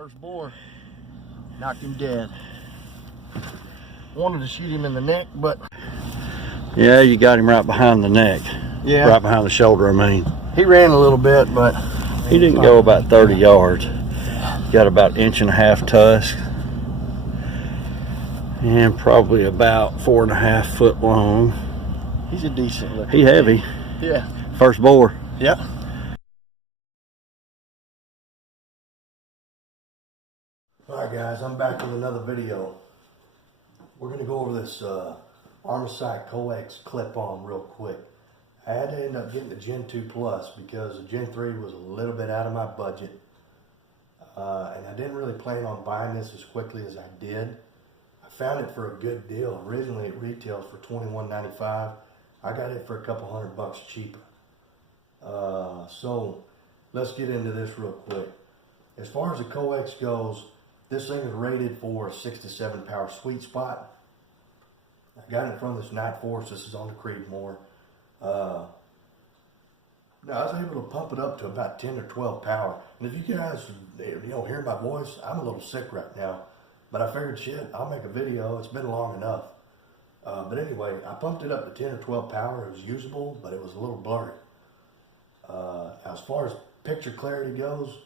First bore, knocked him dead. Wanted to shoot him in the neck, but... Yeah, you got him right behind the neck. Yeah. Right behind the shoulder, I mean. He ran a little bit, but... He didn't go about 30 yards. Got about 1.5 inch tusk. And probably about 4.5 foot long. He's a decent looking. He heavy. Yeah. First bore. Yep. Alright guys, I'm back with another video. We're going to go over this Armasight coax clip-on real quick. I had to end up getting the Gen 2 Plus because the Gen 3 was a little bit out of my budget. And I didn't really plan on buying this as quickly as I did. I found it for a good deal. Originally it retails for $21.95. I got it for a couple $100 cheaper. So let's get into this real quick. As far as the coax goes, this thing is rated for a 6 to 7 power sweet spot. I got it from this Night Force. This is on the Creedmoor. Now I was able to pump it up to about 10 or 12 power. And if you guys, hear my voice, I'm a little sick right now. But I figured, shit, I'll make a video. It's been long enough. But anyway, I pumped it up to 10 or 12 power. It was usable, but it was a little blurry. As far as picture clarity goes,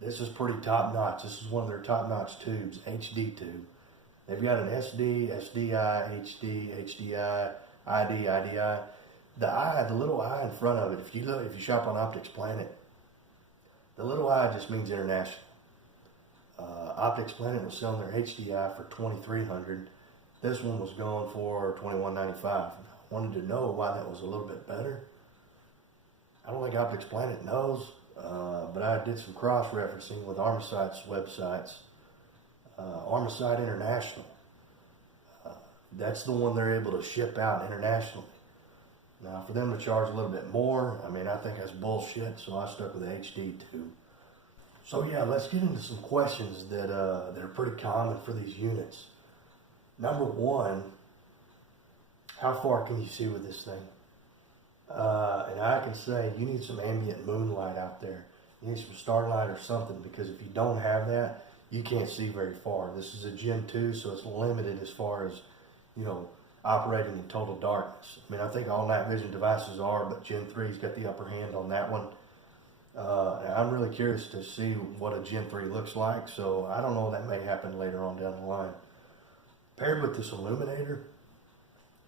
this is pretty top notch. This is one of their top notch tubes, HD tube. They've got an SD, SDI, HD, HDI, ID, IDI. The little I in front of it, if you shop on Optics Planet, the little I just means international. Optics Planet was selling their HDI for $2,300. This one was going for $21.95. I wanted to know why that was a little bit better. I don't think Optics Planet knows, but I did some cross-referencing with Armasight's websites. Armasight International, that's the one they're able to ship out internationally. Now, for them to charge a little bit more, I mean, I think that's bullshit, so I stuck with the HD tube. So yeah, let's get into some questions that are pretty common for these units. Number one, how far can you see with this thing? And I can say you need some ambient moonlight out there. You need some starlight or something, because if you don't have that, you can't see very far. This is a Gen 2, so it's limited as far as, operating in total darkness. I mean, I think all night vision devices are, but Gen 3's got the upper hand on that one. I'm really curious to see what a Gen 3 looks like, so I don't know, that may happen later on down the line. Paired with this illuminator,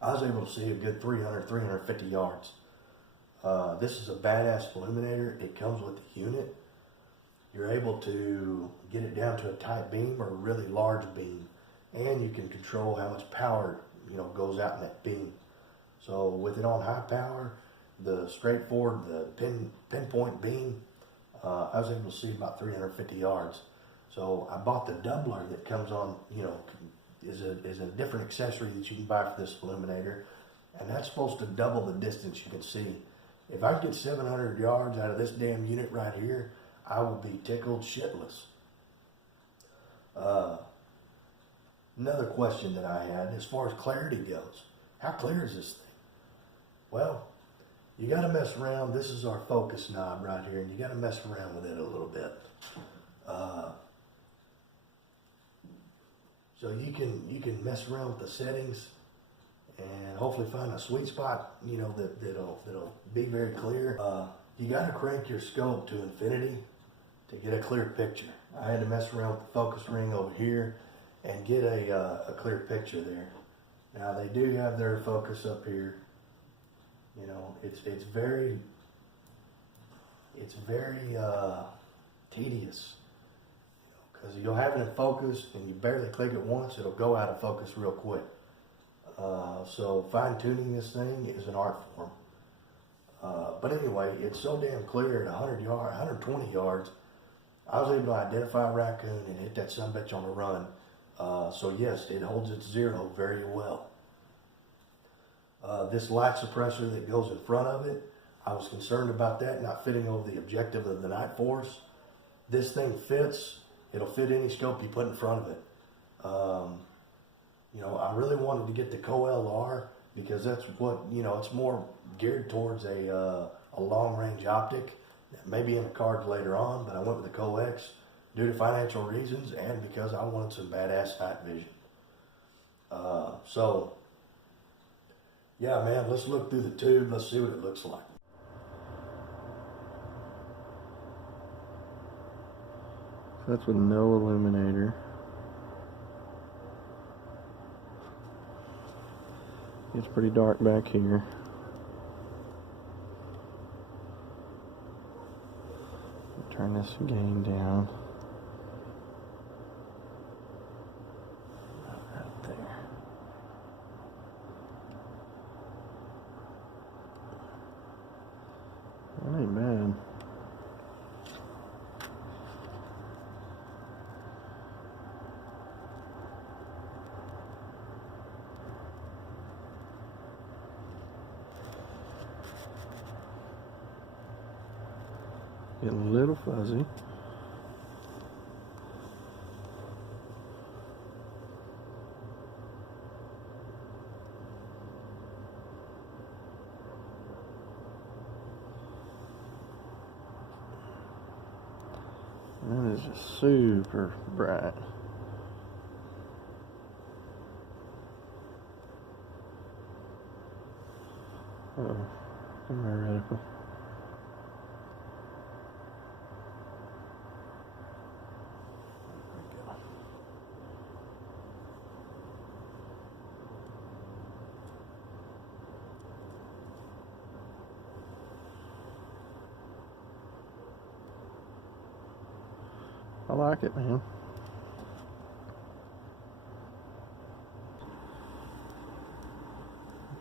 I was able to see a good 300, 350 yards. This is a badass illuminator. It comes with the unit. You're able to get it down to a tight beam or a really large beam, and you can control how much power goes out in that beam. So with it on high power, the straightforward, the pinpoint beam, I was able to see about 350 yards. So I bought the doubler that comes on, is a different accessory that you can buy for this illuminator, and that's supposed to double the distance you can see. If I get 700 yards out of this damn unit right here, I will be tickled shitless. Another question that I had, as far as clarity goes, how clear is this thing? Well, you got to mess around. This is our focus knob right here, and you got to mess around with it a little bit. So you can mess around with the settings and hopefully find a sweet spot, that'll be very clear. You got to crank your scope to infinity to get a clear picture. I had to mess around with the focus ring over here and get a clear picture there. Now they do have their focus up here. It's very tedious, because you'll have it in focus and you barely click it once, it'll go out of focus real quick. So fine-tuning this thing is an art form. But anyway, it's so damn clear at 120 yards, I was able to identify a raccoon and hit that sumbitch on the run. So yes, it holds its zero very well. This light suppressor that goes in front of it, I was concerned about that not fitting over the objective of the Night Force. This thing fits. It'll fit any scope you put in front of it. I really wanted to get the Co-LR because that's what, it's more geared towards a long-range optic. Maybe in the cards later on, but I went with the coax due to financial reasons and because I wanted some badass night vision. So, yeah, man, let's look through the tube. Let's see what it looks like. That's with no illuminator. It's pretty dark back here. Turn this gain down. Right there. That ain't bad. Getting a little fuzzy. That is just super bright. Uh-oh, my reticle. I like it, man.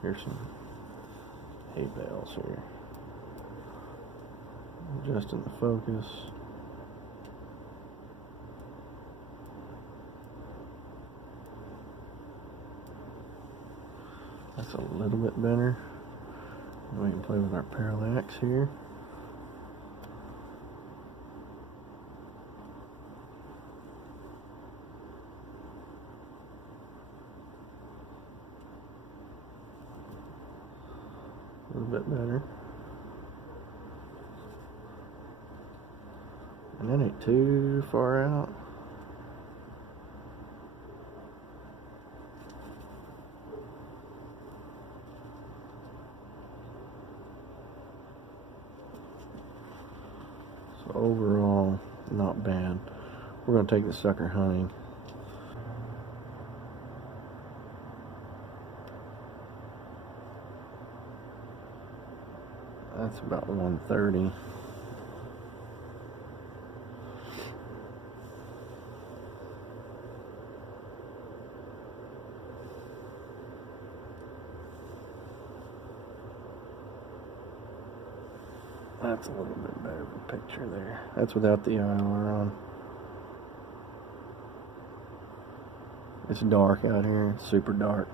Here's some hay bales here. Adjusting the focus. That's a little bit better. We can play with our parallax here. A little bit better. And that ain't too far out. So overall, not bad. We're going to take the sucker hunting. That's about 130. That's a little bit better of a picture there. That's without the IR on. It's dark out here. It's super dark.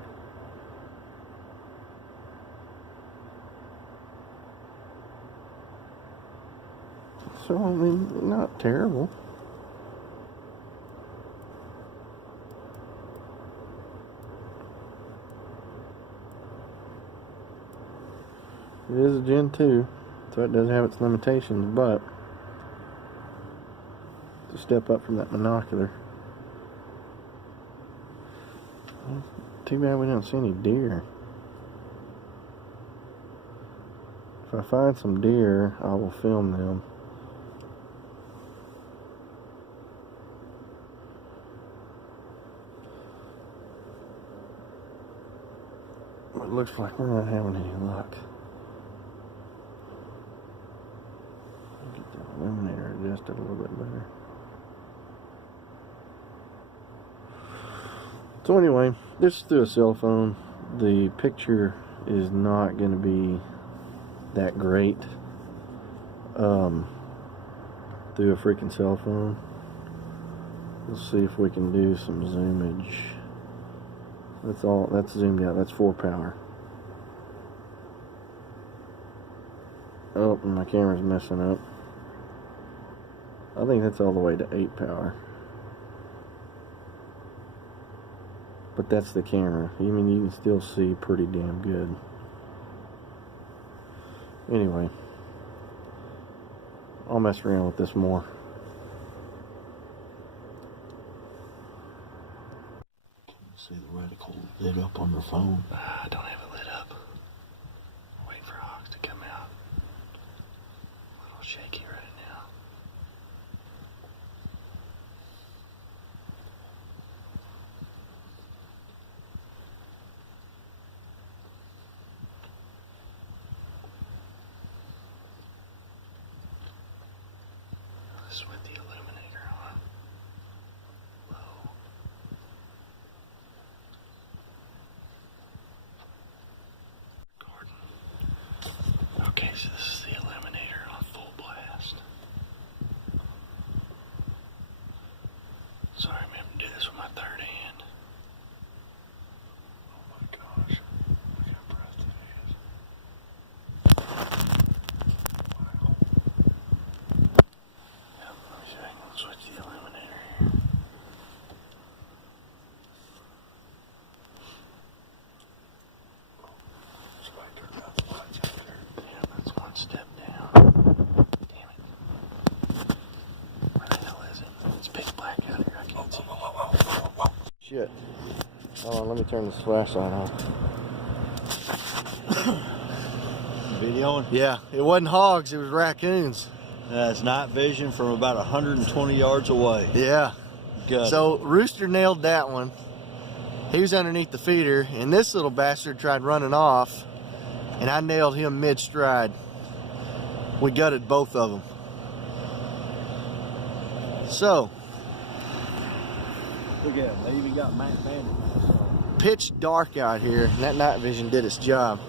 So, I mean, not terrible. It is a Gen 2, so it does have its limitations, but it's a step up from that monocular. Too bad we don't see any deer. If I find some deer, I will film them. It looks like we're not having any luck. Get the illuminator adjusted a little bit better. So anyway, this is through a cell phone. The picture is not going to be that great through a freaking cell phone. Let's see if we can do some zoomage. That's all. That's zoomed out. That's 4 power. Oh, and my camera's messing up. I think that's all the way to 8 power. But that's the camera. I mean, you can still see pretty damn good. Anyway, I'll mess around with this more. See the reticle lit up on your phone. I don't have it lit up. Wait for hogs to come out. A little shaky right now. This with the illuminator on. Low. Recording. Okay, so this is the illuminator on full blast. Sorry, I'm having to do this with my third hand. Oh my gosh. Look how bright it is. Wow. Yeah, let me see if I can switch the illuminator here. Somebody turned out the lights out there. Yeah, that's one step down. Damn it. Where the hell is it? It's pitch black out here. I can't see. Shit. Hold on, let me turn this flashlight on. Videoing? Yeah, it wasn't hogs, it was raccoons. That's night vision from about 120 yards away. Yeah. Good. So Rooster nailed that one. He was underneath the feeder, and this little bastard tried running off, and I nailed him mid-stride. We gutted both of them. So, look at them. They even got Matt Bandit. pitch dark out here, and that night vision did its job.